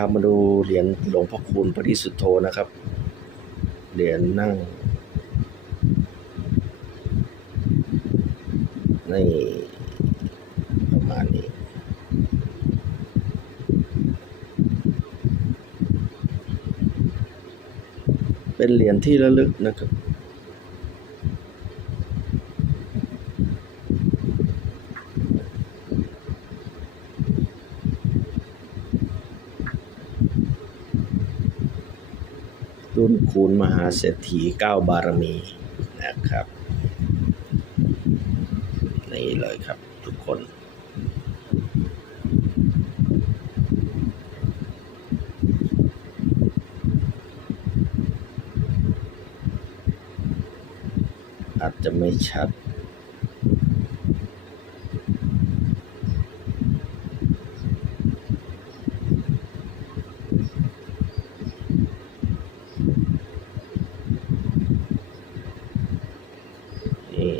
พามาดูเหรียญหลวงพ่อคูณปริสุทธโธนะครับ เหรียญนั่งในประมาณนี้ เป็นเหรียญที่ระลึกนะครับ รุ่นคูณมหาเศรษฐีเก้าบารมีนะครับ นี่เลยครับทุกคน อาจจะไม่ชัด นี่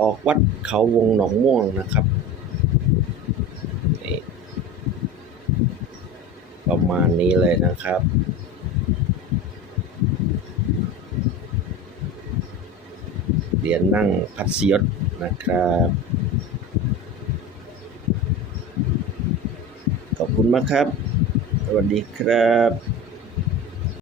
ออกวัดเขาวงหนองม่วงนะครับนี่ประมาณนี้เลยนะครับเหรียญนั่งพัดสยศนะครับขอบคุณมากครับ สวัสดีครับ